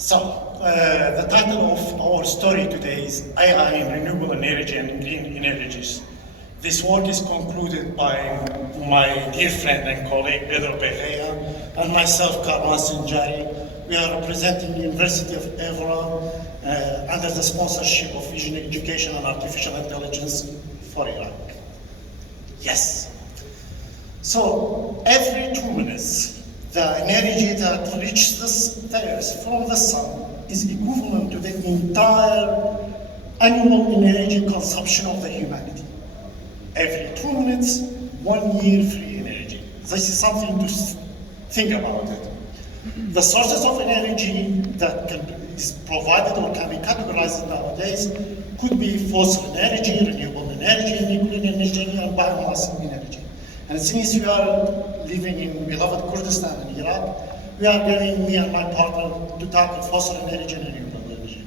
The title of our story today is AI in Renewable Energy and Green Energies. This work is concluded by my dear friend and colleague Pedro Pereira and myself, Karwan Sinjari. We are representing the University of Évora under the sponsorship of Vision Education and Artificial Intelligence for Iraq. Yes. So every 2 minutes, the energy that reaches the earth from the sun is equivalent to the entire annual energy consumption of the humanity. Every 2 minutes, 1 year free energy. This is something to think about it. The sources of energy that is provided or can be categorized nowadays could be fossil energy, renewable energy, nuclear energy, and biomass energy. And since we are living in beloved Kurdistan in Iraq, we are going, me and my partner, to tackle fossil energy and renewable energy.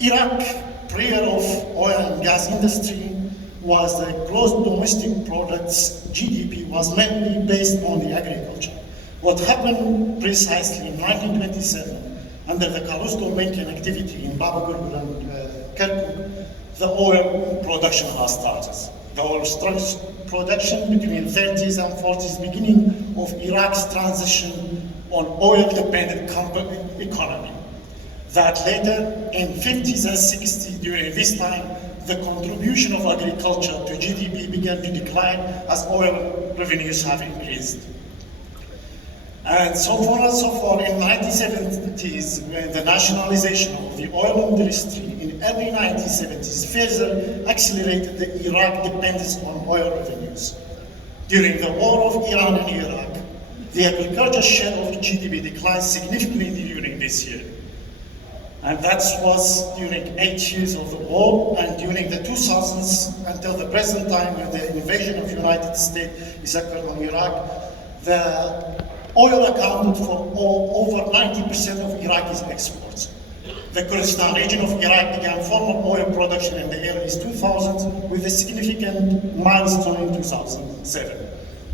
Iraq, prior of oil and gas industry, was the gross domestic products GDP was mainly based on the agriculture. What happened precisely in 1927, under the Karus-Gulbenkian activity in Baba Gurgur and Kirkuk, the oil production has started. The oil production between 30s and 40s, beginning of Iraq's transition on oil-dependent economy. That later, in 50s and 60s, during this time, the contribution of agriculture to GDP began to decline as oil revenues have increased. And so far in 1970s, when the nationalization of the oil industry in early 1970s further accelerated the Iraq dependence on oil revenues. During the war of Iran and Iraq, the agriculture share of GDP declined significantly during this year. And that was during 8 years of the war, and during the 2000s until the present time when the invasion of the United States is occurred on Iraq, the oil accounted for over 90% of Iraq's exports. The Kurdistan region of Iraq began formal oil production in the early 2000s with a significant milestone in 2007.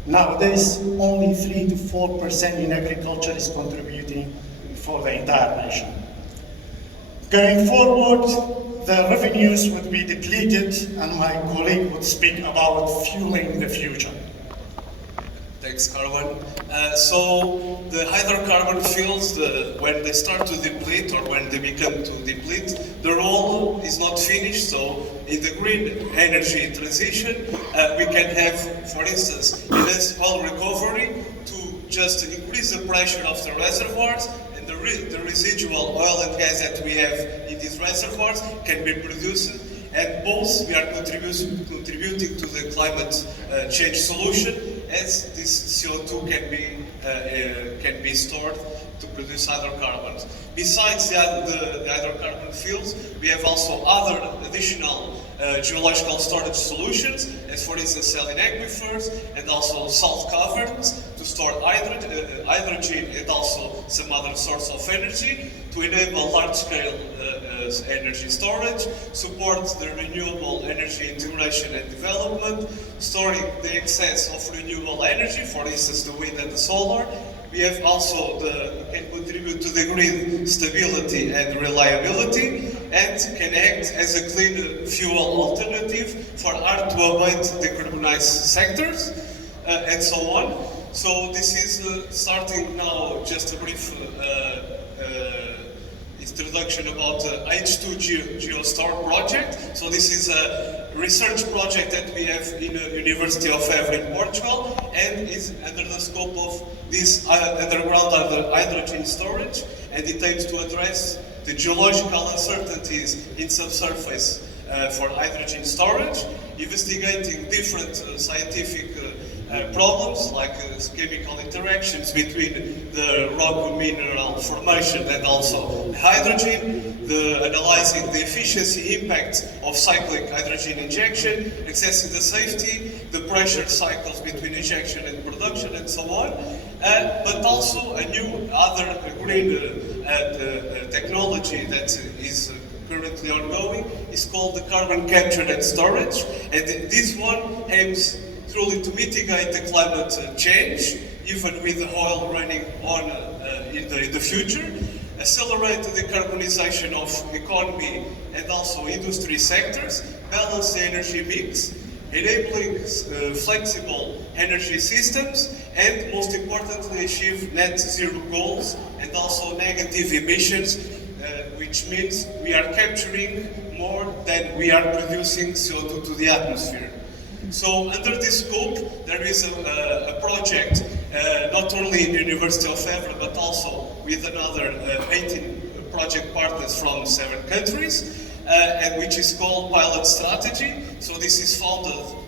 Nowadays, only 3 to 4% in agriculture is contributing for the entire nation. Going forward, the revenues would be depleted, and my colleague would speak about fueling the future. Thanks, Karwan. So the hydrocarbon fields, when they start to deplete or when they begin to deplete, the role is not finished. So in the green energy transition, we can have, for instance, enhanced oil recovery to just increase the pressure of the reservoirs, and the residual oil and gas that we have in these reservoirs can be produced. And both we are contributing to the climate change solution, as this CO2 can be stored to produce hydrocarbons. Besides the hydrocarbon fields, we have also other additional geological storage solutions, as for instance saline aquifers and also salt caverns to store hydrogen and also some other source of energy to enable large-scale energy storage, support the renewable energy integration and development, storing the excess of renewable energy, for instance the wind and the solar. We have also can contribute to the grid stability and reliability, and can act as a clean fuel alternative for hard-to-abate decarbonized sectors, and so on. So this is starting now just a brief introduction about the H2 GeoStar project. So this is a research project that we have in the University of Évora in Portugal, and is under the scope of this underground hydrogen storage, and it aims to address the geological uncertainties in subsurface for hydrogen storage, investigating different scientific problems like chemical interactions between the rock mineral formation and also hydrogen, analyzing the efficiency impact of cyclic hydrogen injection, assessing the safety, the pressure cycles between injection and production, and so on. But also a new other green technology that is currently ongoing is called the carbon capture and storage, and this one aims truly to mitigate the climate change, even with the oil running on in the future. accelerate the decarbonization of economy and also industry sectors, balance the energy mix, enabling flexible energy systems, and most importantly achieve net zero goals and also negative emissions, which means we are capturing more than we are producing CO2 to the atmosphere. So under this scope, there is a project not only in the University of Évora, but also with another 18 project partners from 7 countries, and which is called Pilot Strategy. So this is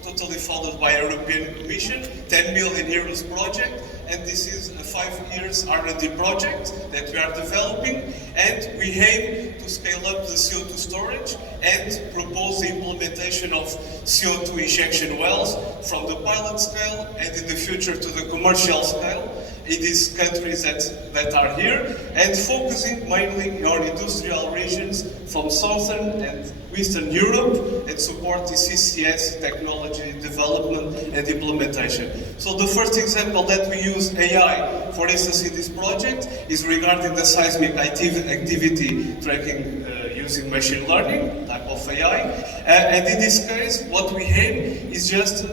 totally funded by European Commission, 10 million euros project, and this is a 5 years R&D project that we are developing, and we aim to scale up the CO2 storage and propose the implementation of CO2 injection wells from the pilot scale and in the future to the commercial scale in these countries that are here, and focusing mainly on industrial regions from Southern and Western Europe, and support the CCS technology development and implementation. So the first example that we use AI, for instance, in this project is regarding the seismic activity tracking using machine learning type of AI, and in this case what we aim is just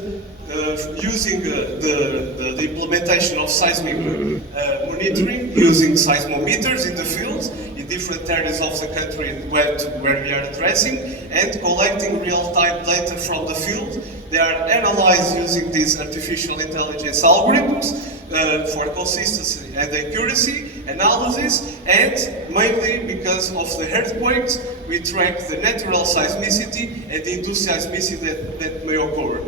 using the implementation of seismic monitoring using seismometers in the fields in different areas of the country where we are addressing, and collecting real-time data from the field. They are analyzed using these artificial intelligence algorithms for consistency and accuracy analysis, and mainly because of the earthquakes, we track the natural seismicity and the induced seismicity that may occur.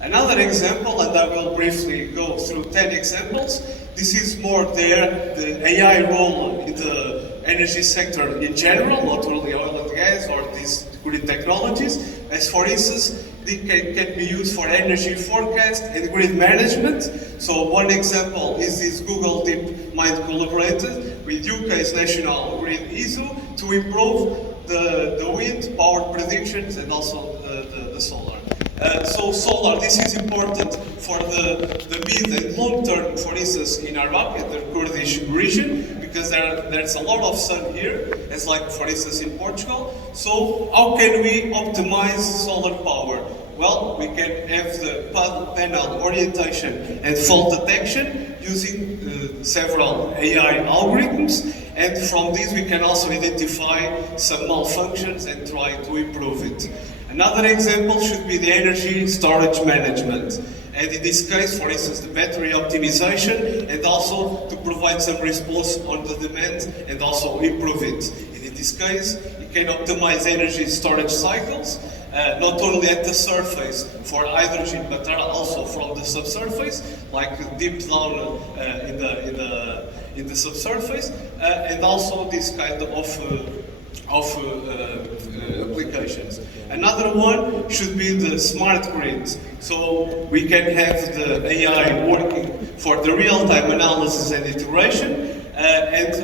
Another example, and I will briefly go through 10 examples, this is more the AI role in the energy sector in general, not only oil and gas or these green technologies, as for instance, they can be used for energy forecast and grid management. So one example is this Google DeepMind collaborated with UK's National Grid ISO to improve the wind power predictions and also the solar. So solar, this is important for the mid and long term, for instance, in Iraq, in the Kurdistan region, because there's a lot of sun here, as like, for instance, in Portugal. So how can we optimize solar power? Well, we can have the panel orientation and fault detection using several AI algorithms, and from this we can also identify some malfunctions and try to improve it. Another example should be the energy storage management, and in this case, for instance, the battery optimization, and also to provide some response on the demand and also improve it. And in this case, you can optimize energy storage cycles, not only at the surface for hydrogen, but also from the subsurface, like deep down in the subsurface, and also this kind of applications. Another one should be the smart grid. So we can have the AI working for the real-time analysis and iteration, and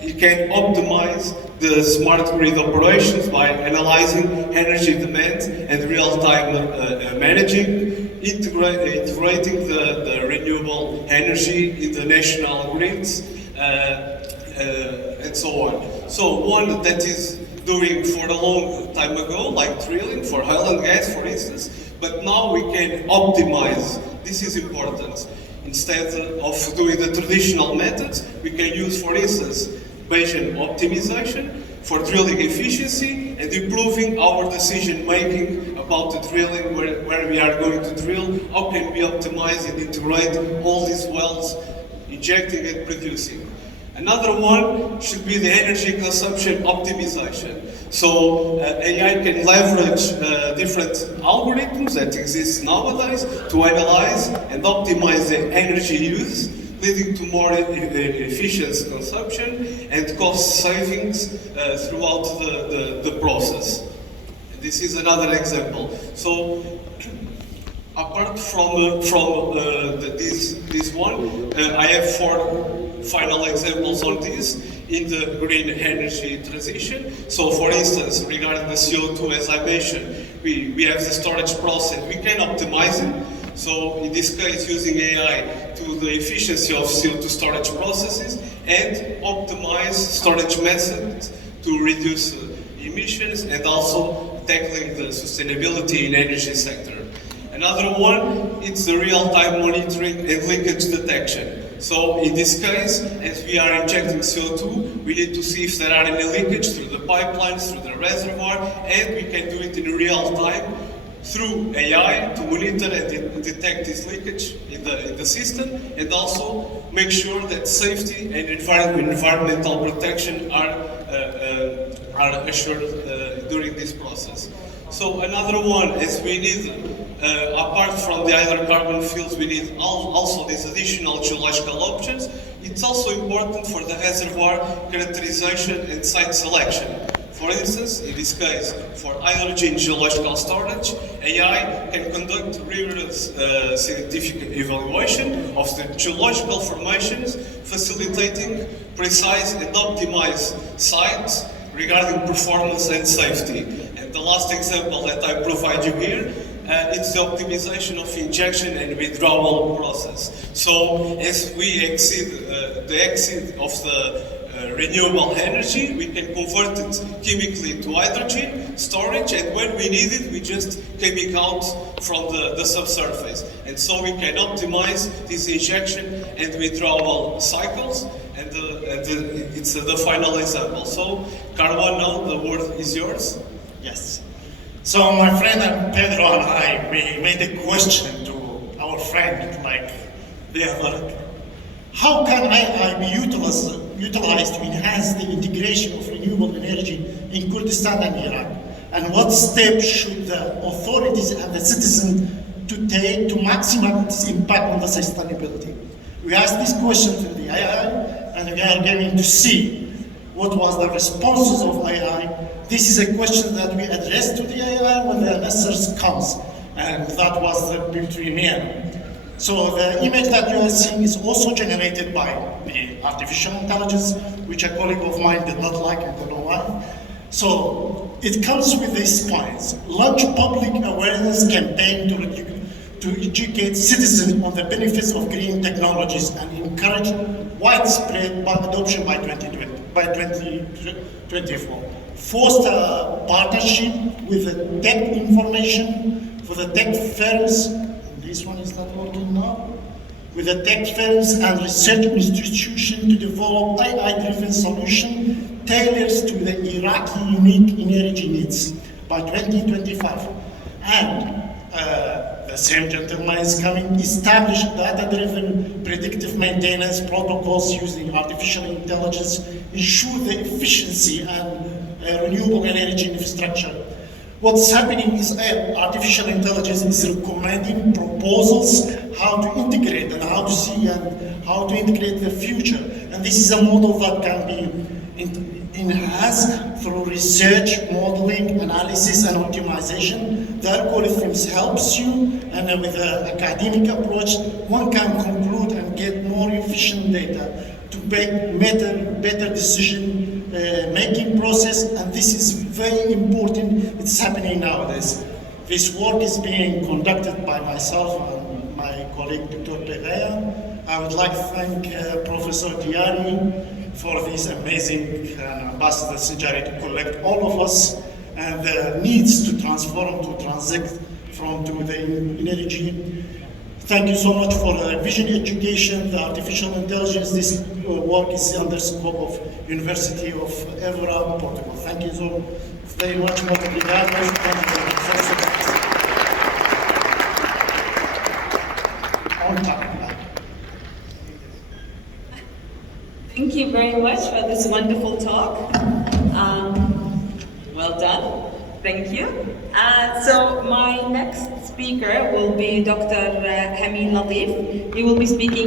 you can optimize the smart grid operations by analyzing energy demand and real-time managing, integrating the renewable energy in the national grids, and so on. So one that is doing for a long time ago, like drilling for oil and gas, for instance, but now we can optimize. This is important. Instead of doing the traditional methods, we can use, for instance, Bayesian optimization for drilling efficiency and improving our decision making about the drilling, where we are going to drill, how can we optimize and integrate all these wells, injecting and producing. Another one should be the energy consumption optimization. So AI can leverage different algorithms that exist nowadays to analyze and optimize the energy use, leading to more efficient consumption and cost savings throughout the process. And this is another example. So apart from this one, I have 4 final examples on this in the green energy transition. So for instance, regarding the CO2, as I mentioned, we have the storage process, we can optimize it. So in this case, using AI to improve the efficiency of CO2 storage processes, and optimize storage methods to reduce emissions, and also tackling the sustainability in energy sector. Another one, it's the real-time monitoring and linkage detection. So in this case, as we are injecting CO2, we need to see if there are any leakage through the pipelines, through the reservoir, and we can do it in real time through AI to monitor and detect this leakage in the system, and also make sure that safety and environmental protection are assured during this process. So another one is we need, apart from the hydrocarbon fields, we need also these additional geological options. It's also important for the reservoir characterization and site selection. For instance, in this case, for hydrogen geological storage, AI can conduct rigorous scientific evaluation of the geological formations, facilitating precise and optimized sites regarding performance and safety. And the last example that I provide you here, it's the optimization of injection and withdrawal process. So as we exceed the exit of the renewable energy, we can convert it chemically to hydrogen storage, and when we need it, we just chemic out from the subsurface. And so we can optimize this injection and withdrawal cycles, and it's the final example. So, Karwan, now the word is yours. Yes. So my friend Pedro and I, we made a question to our friend, like the other. How can AI be utilized to enhance the integration of renewable energy in Kurdistan and Iraq? And what steps should the authorities and the citizens to take to maximize its impact on the sustainability? We asked this question to the AI, and we are going to see what was the responses of AI. This is a question that we addressed to the AI when the answers comes, and that was between me and. So the image that you are seeing is also generated by the artificial intelligence, which a colleague of mine did not like, I don't know why. So it comes with these points. Launch public awareness campaign to educate citizens on the benefits of green technologies and encourage widespread adoption by 2024. Foster partnership with the tech information for the tech firms. This one is not working now. With the tech firms and research institutions to develop AI-driven solutions tailored to the Iraqi unique energy needs by 2025. And the same gentleman is coming, establish data-driven predictive maintenance protocols using artificial intelligence, ensure the efficiency and renewable energy infrastructure. What's happening is artificial intelligence is recommending proposals how to integrate and how to see and how to integrate the future. And this is a model that can be enhanced through research, modeling, analysis, and optimization. The algorithms helps you, and with an academic approach, one can conclude and get more efficient data to make better decision making process, and this is very important. It's happening nowadays. This work is being conducted by myself and my colleague Pedro Pereira. I would like to thank Professor Diari for this amazing Ambassador Sinjari to collect all of us and the needs to transform, to transit from to the energy. Thank you so much for vision education, the artificial intelligence. This work is under scope of University of Évora, Portugal. Thank you so very much. On time. Thank you very much for this wonderful talk. Well done. Thank you. So my next speaker will be Dr. Hamid Latif. He will be speaking